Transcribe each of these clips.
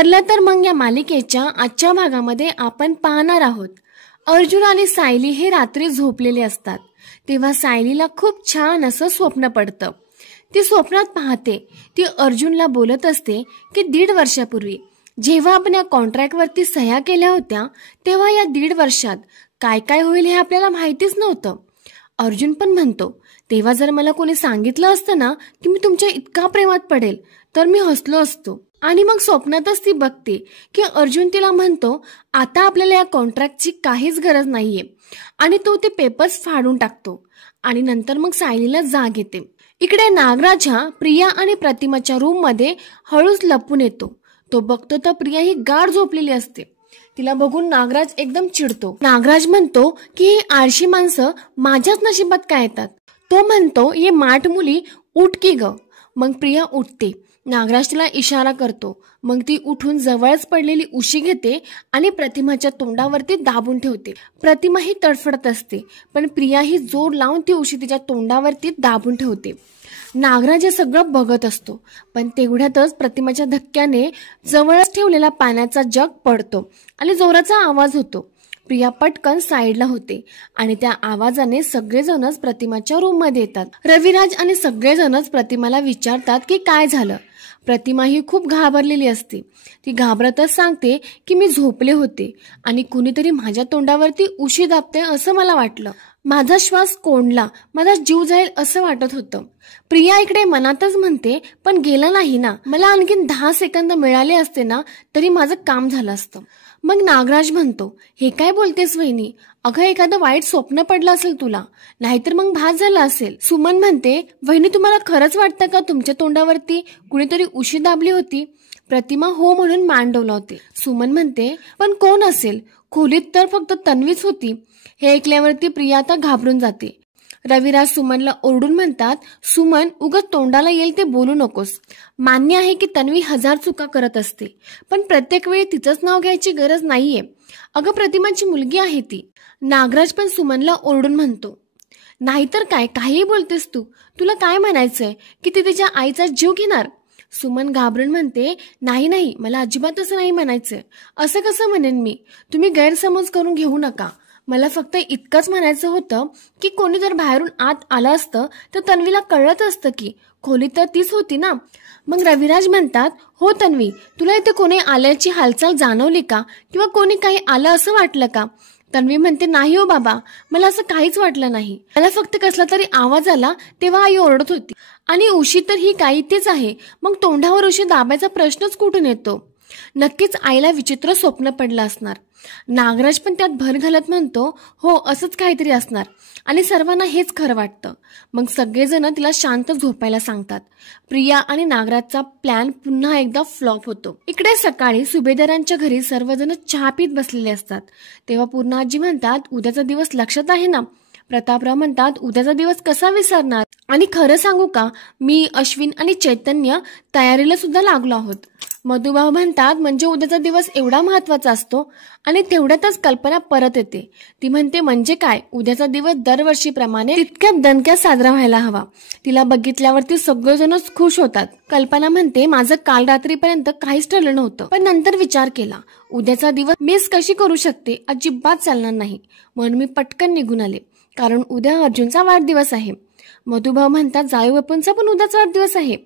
ठरलं तर मग या मालिकेच्या आजच्या भागामध्ये आपण पाहणार आहोत अर्जुन आणि सायली हे रात्री झोपलेले असतात। तेव्हा सायलीला खूप छान असं स्वप्न पडतं। ती स्वप्नात पाहते ती अर्जुनला बोलत असते की 1.5 वर्षापूर्वी जेव्हा आपण या कॉन्ट्रॅक्टवरती सह्या केल्या होत्या तेव्हा या 1.5 वर्षात काय काय होईल हे आपल्याला माहितीच नव्हतं। अर्जुन पण म्हणतो तेव्हा जर मला कोणी सांगितलं असतं ना की मी तुमच्या इतका प्रेमात पडेल तर मी हसलो असतो। आणि मग स्वप्नातच ती बघते की अर्जुन तिला म्हणतो आता आपल्याला या कॉन्ट्रॅक्टची काहीच गरज नाहीये आणि तो ते पेपर्स फाडून टाकतो। आणि नंतर मग सायलीला जाग येते। इकडे नागराजा प्रिया आणि प्रतिमाच्या रूम मध्ये हळूच लपून येतो। तो बघतो तर प्रिया ही गाढ झोपलेली असते। तिला बघून नागराज एकदम चिडतो। नागराज म्हणतो की ही आळशी माणसं माझ्याच नशिबात काय येतात। तो म्हणतो ये माठ मुली उठ की ग। मग प्रिया उठते। नागराज तिला इशारा करतो। मग ती उठून जवळच पडलेली उशी घेते आणि प्रतिमाच्या तोंडावरती दाबून ठेवते। प्रतिमा ही तडफडत असते पण प्रिया ही जोर लावून ती उशी तिच्या तोंडावरती दाबून ठेवते। नागराज हे सगळं बघत असतो पण तेवढ्यातच प्रतिमाच्या धक्क्याने जवळच ठेवलेला पाण्याचा जग पडतो आणि जोराचा आवाज होतो। प्रिया पटकन साईडला होते आणि त्या आवाजाने सगळेजणच प्रतिमाच्या रूम मध्ये येतात। रविराज आणि सगळेजणच प्रतिमाला विचारतात की काय झालं। प्रतिमा ही खूप घाबरलेली असते। ती घाबरतच सांगते की मी झोपले होते आणि कुणीतरी माझ्या तोंडावरती उशी दाबते असं मला वाटलं। माझा श्वास कोंडला, माझा जीव जाईल असं वाटत होतं। प्रिया इकडे मनातच म्हणते पण गेलं नाही ना, मला आणखीन 10 सेकंद मिळाले असते ना तरी माझं काम झालं असतं। मग नागराज म्हणतो हे काय बोलतेस वहिनी, अगं एखादं वाईट स्वप्न पडलं असेल तुला, नाहीतर मग भास झाला असेल। सुमन म्हणते वहिनी तुम्हाला खरंच वाटतं का तुमच्या तोंडावरती कुणीतरी उशी दाबली होती। प्रतिमा हो म्हणून मान डोलावते। सुमन म्हणते पण कोण असेल, खोलीत तर फक्त तन्वीच होती। हे ऐकल्यावरती प्रिया आता घाबरून जाते। रविराज सुमनला ओरडून म्हणतात सुमन उगाच तोंडाला येईल ते बोलू नकोस। मान्य आहे की तन्वी 1000 चुका करत असते पण प्रत्येक वेळी तिचंच नाव घ्यायची गरज नाहीये। अगं प्रतिमाची मुलगी आहे ती। नागराज पण सुमनला ओरडून म्हणतो नाहीतर काय, काही बोलतेस तू, तुला काय म्हणायचंय की ती तिच्या आईचा जीव घेणार। सुमन घाबरून म्हणते नाही नाही, मला अजिबात असं नाही म्हणायचंय। असं कसं म्हणेन मी, तुम्ही गैरसमज करून घेऊ नका। मला फक्त इतकंच म्हणायचं होतं की कोणी जर बाहेरून आत आलं असतं तर तन्वीला कळत असतं की खोलीत तर तीच होती ना। मग रविराज म्हणतात हो तन्वी, तुला इथे कोणी आल्याची हालचाल जाणवली का किंवा कोणी काही आलं असं वाटलं का। तन्वी म्हणते नाही हो बाबा, मला असं काहीच वाटलं नाही। मला फक्त कसला तरी आवाज आला तेव्हा आई ओरडत होती आणि उशी तर ही काही तेच आहे, मग तोंडावर उशी दाबायचा प्रश्नच कुठून येतो। नक्कीच आईला विचित्र स्वप्न पडलं असणार। नागराज पण त्यात भर घालत म्हणतो हो असंच काहीतरी असणार आणि सर्वांना हेच खरं वाटतं। मग सगळेजण तिला शांत झोपायला सांगतात। प्रिया आणि नागराजचा प्लॅन पुन्हा एकदा फ्लॉप होतो। इकडे सकाळी सुभेदारांच्या घरी सर्वजण चहा पीत बसलेले असतात। तेव्हा पूर्णाजी म्हणतात उद्याचा दिवस लक्षात आहे ना। प्रतापराव म्हणतात उद्याचा दिवस कसा विसरणार, आणि खरं सांगू का मी, अश्विन आणि चैतन्य तयारीला सुद्धा लागलो आहोत। मधुभाऊ म्हणतात म्हणजे उद्याचा दिवस एवढा महत्वाचा असतो, आणि तेवढ्यातच कल्पना परत येते। ती म्हणते म्हणजे काय, उद्याचा दिवस दरवर्षीप्रमाणे तितक्या दणक्यात साजरा व्हायला हवा। तिला बघितल्यावरती सगळेजणच खुश होतात। कल्पना म्हणते माझं काल रात्रीपर्यंत काहीच ठरलं नव्हतं पण नंतर विचार केला उद्याचा दिवस मिस कशी करू शकते, अजिबात चालणार नाही, म्हणून मी पटकन निघून आले कारण उद्या अर्जुनचा वाढदिवस आहे। मधुभाऊ म्हणतात जाऊ बापूंचा पण उद्याचा वाढदिवस आहे।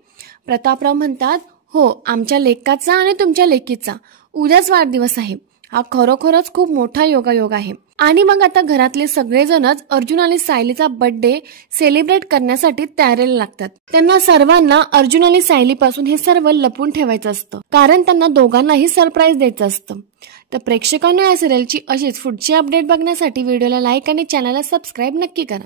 प्रतापराव म्हणतात हो, आमच्या लेकाचा आणि तुमच्या लेकीचा उद्याच वाढदिवस आहे। हा खरोखरच खूप मोठा योगायोग आहे। आणि मग आता घरातले सगळेजणच अर्जुन आणि सायलीचा बर्थडे सेलिब्रेट करण्यासाठी तयारीला लागतात। त्यांना सर्वांना अर्जुन आणि सायली पासून हे सर्व लपून ठेवायचं असतं कारण त्यांना दोघांनाही सरप्राईज द्यायचं असतं। तर प्रेक्षकांना या सिरियलची अशीच पुढची अपडेट बघण्यासाठी व्हिडिओला लाईक आणि चॅनलला सबस्क्राईब नक्की करा।